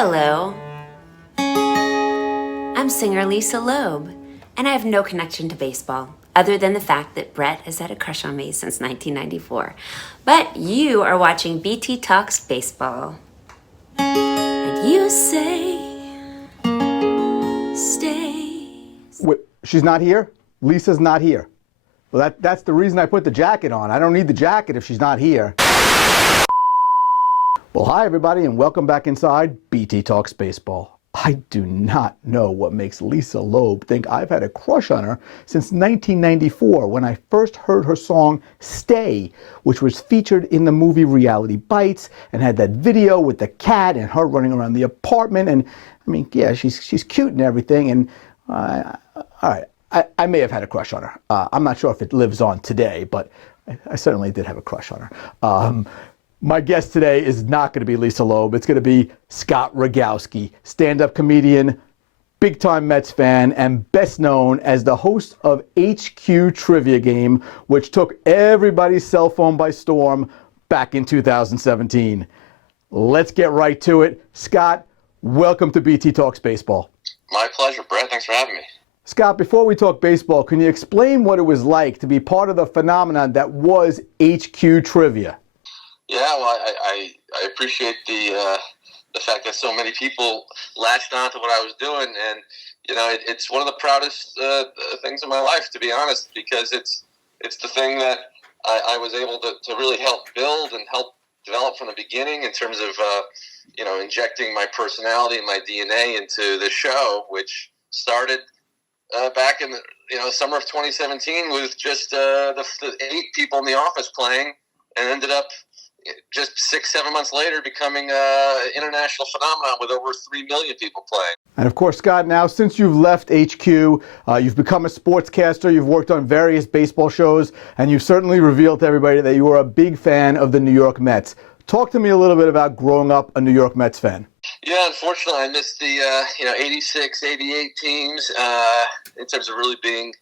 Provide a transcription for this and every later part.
Hello. I'm singer Lisa Loeb, and I have no connection to baseball, other than the fact that Brett has had a crush on me since 1994. But you are watching BT Talks Baseball. And you say, stay. Wait, she's not here? Lisa's not here. Well, that's the reason I put the jacket on. I don't need the jacket if she's not here. Well, hi, everybody, and welcome back inside BT Talks Baseball. I do not know what makes Lisa Loeb think I've had a crush on her since 1994 when I first heard her song Stay, which was featured in the movie Reality Bites and had that video with the cat and her running around the apartment. And I mean, yeah, she's cute and everything. And all right, I may have had a crush on her. I'm not sure if it lives on today, but I certainly did have a crush on her. My guest today is not going to be Lisa Loeb. It's going to be Scott Rogowsky, stand-up comedian, big-time Mets fan, and best known as the host of HQ Trivia Game, which took everybody's cell phone by storm back in 2017. Let's get right to it. Scott, welcome to BT Talks Baseball. My pleasure, Brett. Thanks for having me. Scott, before we talk baseball, can you explain what it was like to be part of the phenomenon that was HQ Trivia? Yeah, well, I appreciate the fact that so many people latched on to what I was doing, and you know, it's one of the proudest things in my life, to be honest, because it's the thing that I was able to really help build and help develop from the beginning in terms of you know, injecting my personality and my DNA into the show, which started back in the summer of 2017 with just the 8 people in the office playing, and ended up just 6-7 months later becoming an international phenomenon with over 3 million people playing. And of course, Scott, now since you've left HQ, you've become a sportscaster, you've worked on various baseball shows, and you've certainly revealed to everybody that you are a big fan of the New York Mets. Talk to me a little bit about growing up a New York Mets fan. Yeah, unfortunately, I missed the 86, 88 teams in terms of really being.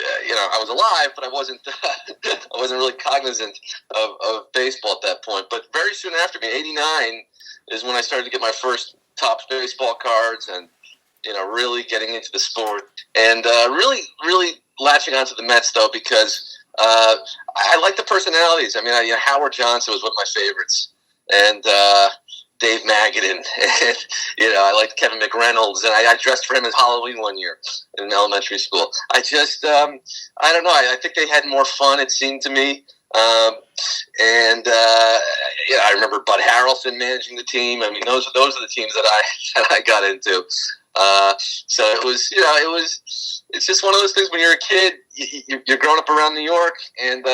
I was alive, but I wasn't really cognizant of baseball at that point. But very soon after me, 89 is when I started to get my first Topps baseball cards, and really getting into the sport, and really latching onto the Mets though, because I like the personalities. I mean, Howard Johnson was one of my favorites, and Dave Magadan, and I liked Kevin McReynolds, and I dressed for him as Halloween one year in elementary school. I just, I don't know. I think they had more fun, it seemed to me. I remember Bud Harrelson managing the team. I mean, those are the teams that I got into. So it was, it's just one of those things when you're a kid, you're growing up around New York. And,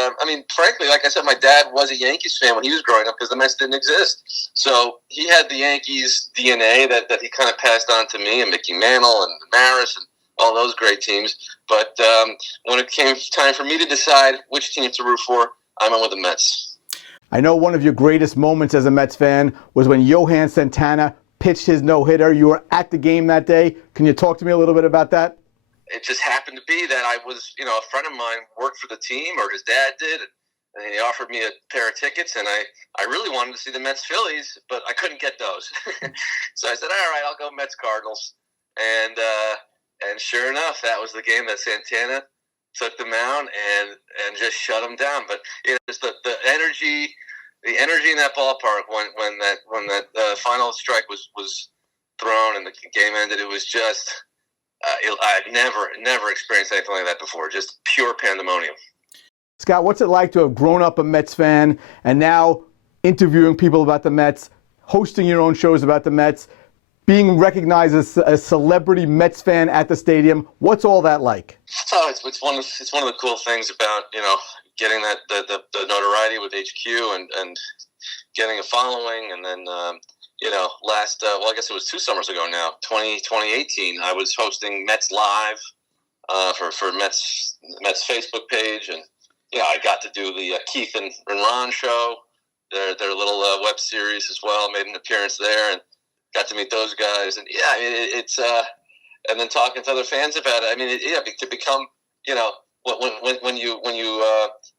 frankly, like I said, my dad was a Yankees fan when he was growing up because the Mets didn't exist. So he had the Yankees DNA that he kind of passed on to me, and Mickey Mantle and Maris and all those great teams. But when it came time for me to decide which team to root for, I went with the Mets. I know one of your greatest moments as a Mets fan was when Johan Santana pitched his no-hitter. You were at the game that day. Can you talk to me a little bit about that? It just happened to be that I was, a friend of mine worked for the team, or his dad did, and he offered me a pair of tickets, and I really wanted to see the Mets-Phillies, but I couldn't get those. So I said, all right, I'll go Mets-Cardinals. And sure enough, that was the game that Santana took the mound and just shut them down. But just the energy in that ballpark when that final strike was thrown and the game ended, it was just I've never experienced anything like that before. Just pure pandemonium. Scott, what's it like to have grown up a Mets fan and now interviewing people about the Mets, hosting your own shows about the Mets, being recognized as a celebrity Mets fan at the stadium? What's all that like? Oh, it's one of the cool things about getting that the notoriety with HQ and getting a following, and then last I guess it was 2 summers ago now, 2018, I was hosting Mets Live for Mets Facebook page, and I got to do the Keith and Ron show, their little web series as well. Made an appearance there and got to meet those guys, and it's and then talking to other fans about it. I mean, to become when you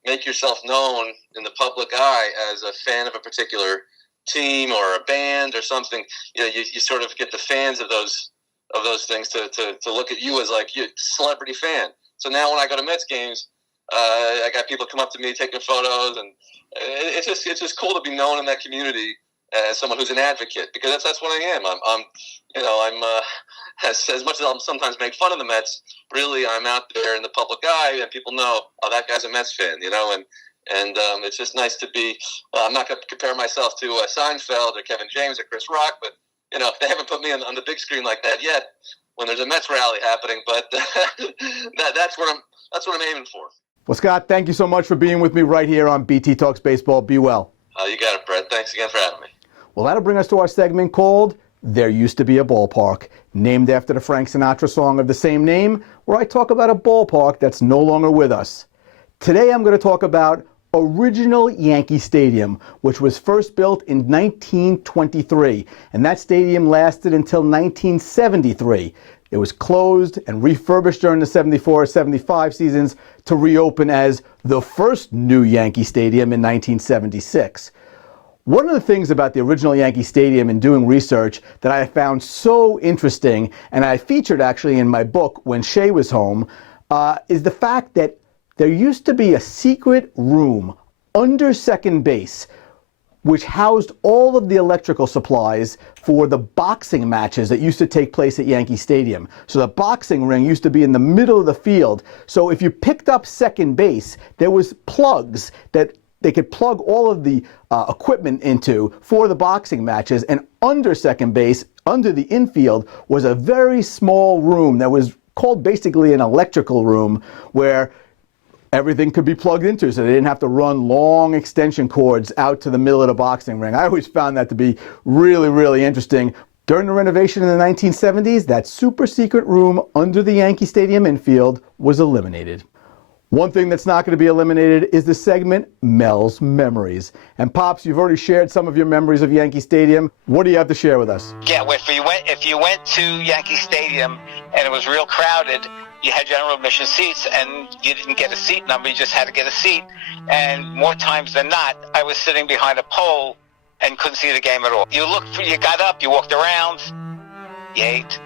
make yourself known in the public eye as a fan of a particular team or a band or something, you sort of get the fans of those things to look at you as like you celebrity fan. So now when I go to Mets games, I got people come up to me taking photos, and it's just cool to be known in that community as someone who's an advocate, because that's what I am. I'm as much as I'll sometimes make fun of the Mets, really I'm out there in the public eye, and people know, oh, that guy's a Mets fan, and it's just nice to be. I'm not going to compare myself to Seinfeld or Kevin James or Chris Rock, but they haven't put me on the big screen like that yet when there's a Mets rally happening. But that's what I'm aiming for. Well, Scott, thank you so much for being with me right here on BT Talks Baseball. Be well. You got it, Brett. Thanks again for having me. Well, that'll bring us to our segment called There Used to Be a Ballpark, named after the Frank Sinatra song of the same name, where I talk about a ballpark that's no longer with us. Today I'm going to talk about original Yankee Stadium, which was first built in 1923, and that stadium lasted until 1973. It was closed and refurbished during the 74-75 seasons to reopen as the first new Yankee Stadium in 1976. One of the things about the original Yankee Stadium in doing research that I found so interesting, and I featured actually in my book When Shea Was Home, is the fact that there used to be a secret room under second base which housed all of the electrical supplies for the boxing matches that used to take place at Yankee Stadium. So the boxing ring used to be in the middle of the field. So if you picked up second base, there was plugs that they could plug all of the equipment into for the boxing matches, and under second base, under the infield, was a very small room that was called basically an electrical room, where everything could be plugged into, so they didn't have to run long extension cords out to the middle of the boxing ring. I always found that to be really, really interesting. During the renovation in the 1970s, that super secret room under the Yankee Stadium infield was eliminated. One thing that's not going to be eliminated is the segment Mel's Memories. And Pops, you've already shared some of your memories of Yankee Stadium. What do you have to share with us? Yeah, if you went to Yankee Stadium and it was real crowded, you had general admission seats, and you didn't get a seat number, you just had to get a seat. And more times than not, I was sitting behind a pole and couldn't see the game at all. You got up, you walked around, you ate.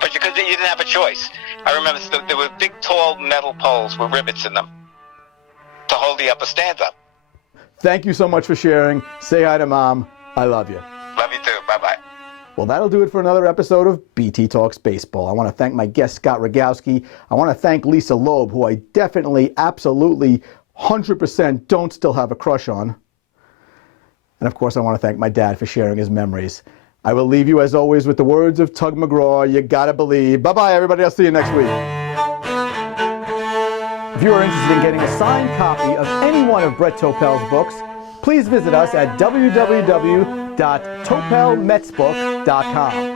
But you didn't have a choice. I remember there were big, tall metal poles with rivets in them to hold the upper stand up. Thank you so much for sharing. Say hi to Mom. I love you. Love you too. Bye-bye. Well, that'll do it for another episode of BT Talks Baseball. I want to thank my guest, Scott Rogowsky. I want to thank Lisa Loeb, who I definitely, absolutely, 100% don't still have a crush on. And of course, I want to thank my dad for sharing his memories. I will leave you, as always, with the words of Tug McGraw, you gotta believe. Bye-bye, everybody. I'll see you next week. If you are interested in getting a signed copy of any one of Brett Topel's books, please visit us at www.topelmetsbook.com.